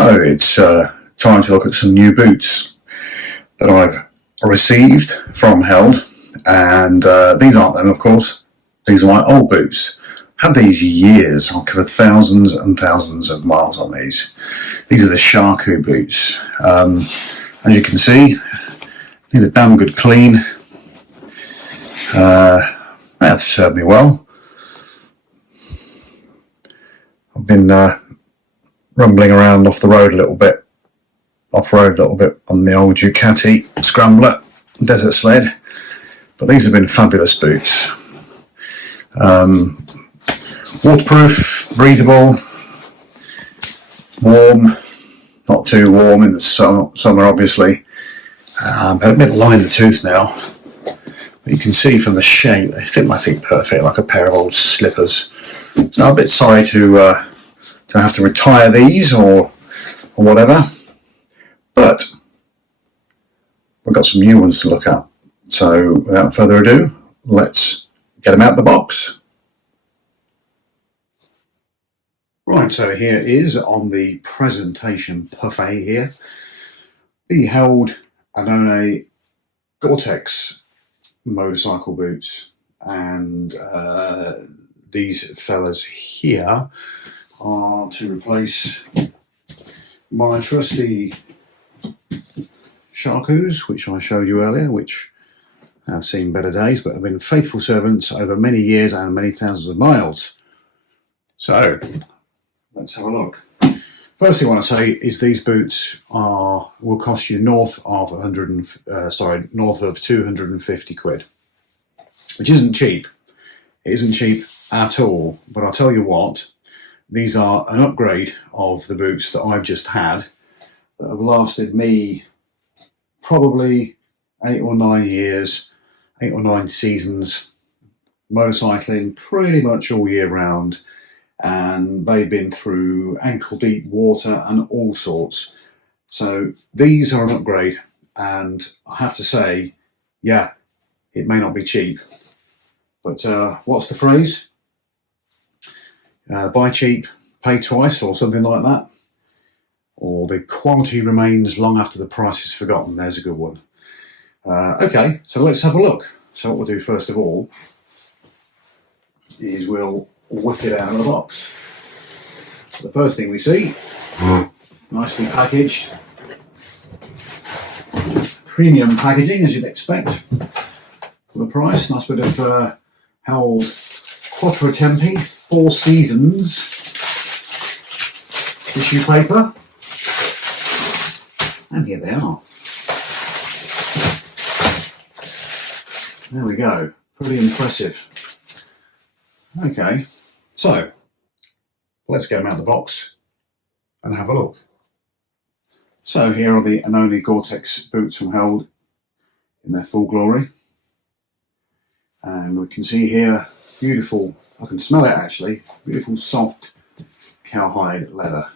So it's time to look at some new boots that I've received from Held, and these aren't them, of course. These are my old boots. Had these years. I've covered thousands and thousands of miles on these. These are the Shaku boots. As you can see, need a damn good clean. They have served me well. I've been rumbling around off-road a little bit on the old Ducati Scrambler desert sled, but these have been fabulous boots. Waterproof, breathable, warm, not too warm in the summer obviously, but a bit long in the tooth now. But you can see from the shape they fit my feet perfect, like a pair of old slippers. So I'm a bit sorry to have to retire these or whatever, but we've got some new ones to look at. So without further ado, let's get them out of the box. Right, so here is on the presentation buffet here, the Held Annone Gore Tex motorcycle boots, and these fellas here are to replace my trusty Shakus, which I showed you earlier, which have seen better days, but have been faithful servants over many years and many thousands of miles. So let's have a look. First thing I want to say is these boots will cost you north of 250 quid, which isn't cheap. It isn't cheap at all. But I'll tell you what, these are an upgrade of the boots that I've just had that have lasted me probably 8 or 9 years, 8 or 9 seasons, motorcycling pretty much all year round. And they've been through ankle deep water and all sorts. So these are an upgrade, and I have to say, yeah, it may not be cheap, but what's the phrase? Buy cheap, pay twice, or something like that. Or the quality remains long after the price is forgotten. There's a good one. Okay, so let's have a look. So what we'll do first of all is we'll whip it out of the box. So the first thing we see, nicely packaged, premium packaging as you'd expect for the price. Nice bit of Held Quattro Tempi 4 Seasons tissue paper, and here they are. There we go, pretty impressive. Okay, so let's get them out of the box and have a look. So here are the Annone Gore Tex boots from Held in their full glory. And we can see here, beautiful, I can smell it actually, beautiful soft cowhide leather.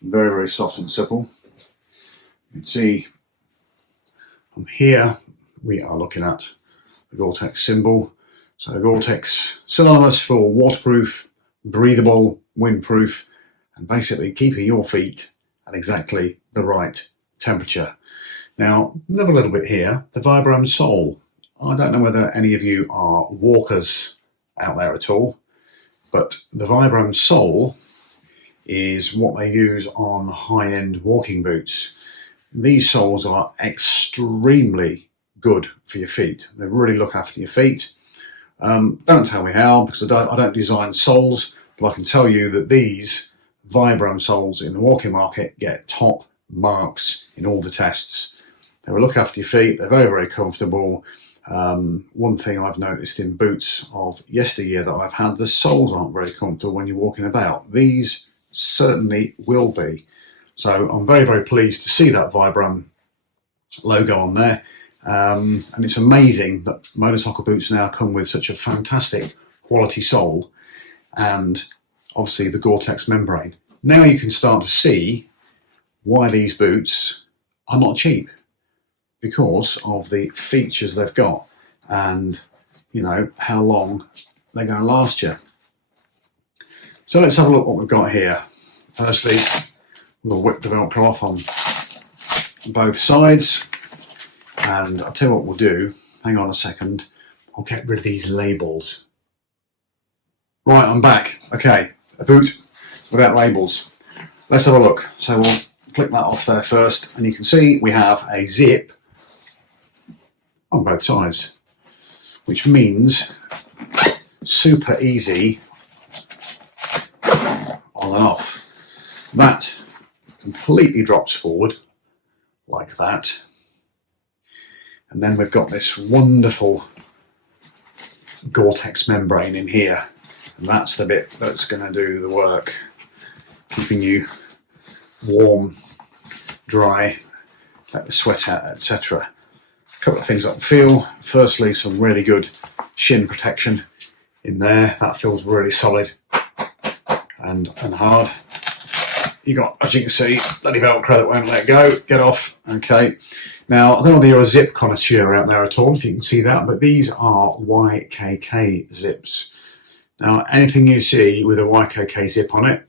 Very, very soft and supple. You can see from here we are looking at the Gore Tex symbol. So Gore Tex, synonymous for waterproof, breathable, windproof, and basically keeping your feet at exactly the right temperature. Now, another little bit here, the Vibram sole. I don't know whether any of you are walkers out there at all, but the Vibram sole is what they use on high-end walking boots. These soles are extremely good for your feet. They really look after your feet. Don't tell me how, because I don't design soles, but I can tell you that these Vibram soles in the walking market get top marks in all the tests. They will look after your feet, they're very, very comfortable. One thing I've noticed in boots of yesteryear that I've had, the soles aren't very comfortable when you're walking about. These certainly will be. So I'm very, very pleased to see that Vibram logo on there. And it's amazing that motorcycle boots now come with such a fantastic quality sole and obviously the Gore Tex membrane. Now you can start to see why these boots are not cheap, because of the features they've got and, you know, how long they're going to last you. So let's have a look what we've got here. Firstly, We'll whip the Velcro off on both sides, and I'll tell you what we'll do. Hang on a second. I'll get rid of these labels. Right, I'm back. Okay, a boot without labels. Let's have a look. So we'll flick that off there first, and you can see we have a zip on both sides, which means super easy on and off. That completely drops forward like that, and then we've got this wonderful Gore Tex membrane in here, and that's the bit that's going to do the work, keeping you warm, dry, let the sweat out, etc. A couple of things I can feel. Firstly, some really good shin protection in there. That feels really solid and hard. You got, as you can see, bloody Velcro that won't let go. Get off. Okay. Now, I don't know whether you're a zip connoisseur out there at all, if you can see that, but these are YKK zips. Now, anything you see with a YKK zip on it,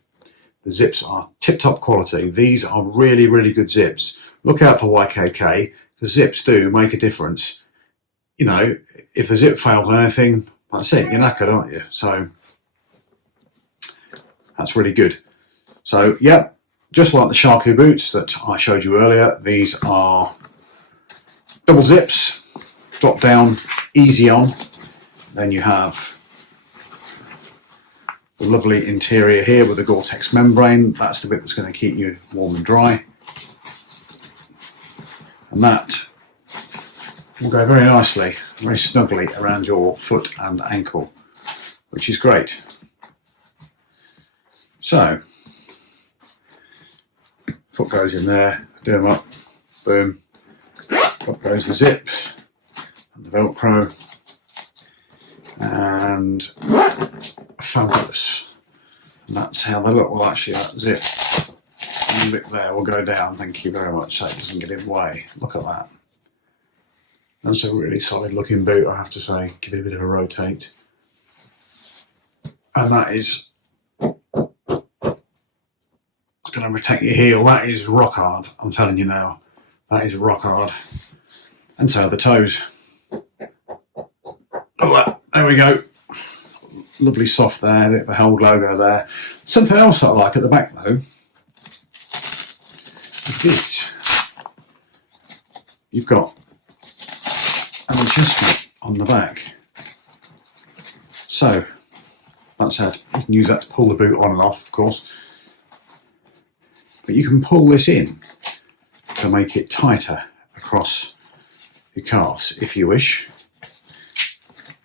the zips are tip-top quality. These are really, really good zips. Look out for YKK, because zips do make a difference. You know, if the zip fails on anything, that's it, you're knackered, aren't you? So, that's really good. So, yeah, just like the Shaku boots that I showed you earlier, these are double zips, drop down, easy on. Then you have the lovely interior here with the Gore Tex membrane. That's the bit that's going to keep you warm and dry. And that will go very nicely, very snugly around your foot and ankle, which is great. So, foot goes in there, do them up, boom. Up goes the zip and the Velcro, and fabulous. And that's how they look. Well, actually, that zip and the bit there will go down. Thank you very much. So it doesn't get in the way. Look at that. That's a really solid looking boot, I have to say. Give it a bit of a rotate. And that is going to protect your heel. That is rock hard, I'm telling you now. That is rock hard. And so are the toes. Oh, there we go. Lovely soft there, a bit of a Held logo there. Something else I like at the back though is this. You've got an adjustment on the back. So that's how you can use that to pull the boot on and off, of course. But you can pull this in to make it tighter across your calves if you wish.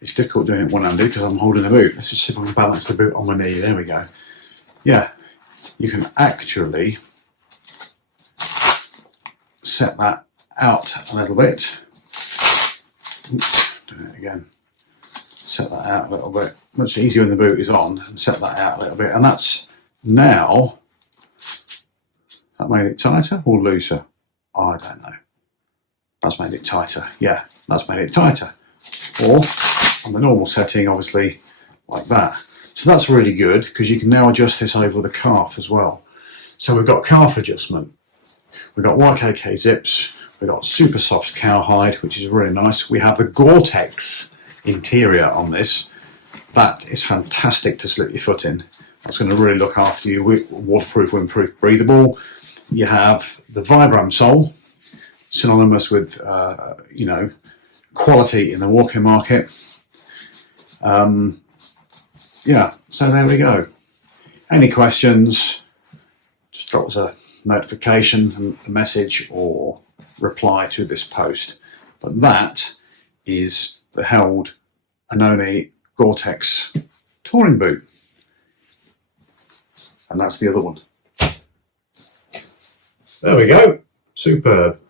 It's difficult doing it one-handed because I'm holding the boot. Let's just see if I can balance the boot on my knee. There we go. Yeah, you can actually set that out a little bit. Oops, do it again. Set that out a little bit. Much easier when the boot is on, and set that out a little bit. And that's now. That made it tighter or looser? I don't know. That's made it tighter. Yeah, that's made it tighter. Or on the normal setting, obviously, like that. So that's really good because you can now adjust this over the calf as well. So we've got calf adjustment. We've got YKK zips. We've got super soft cowhide, which is really nice. We have the Gore Tex interior on this. That is fantastic to slip your foot in. That's going to really look after you. Waterproof, windproof, breathable. You have the Vibram sole, synonymous with, you know, quality in the walking market. Yeah, so there we go. Any questions, just drop us a notification, a message, or reply to this post. But that is the Held Annone Gore Tex touring boot. And that's the other one. There we go. Superb.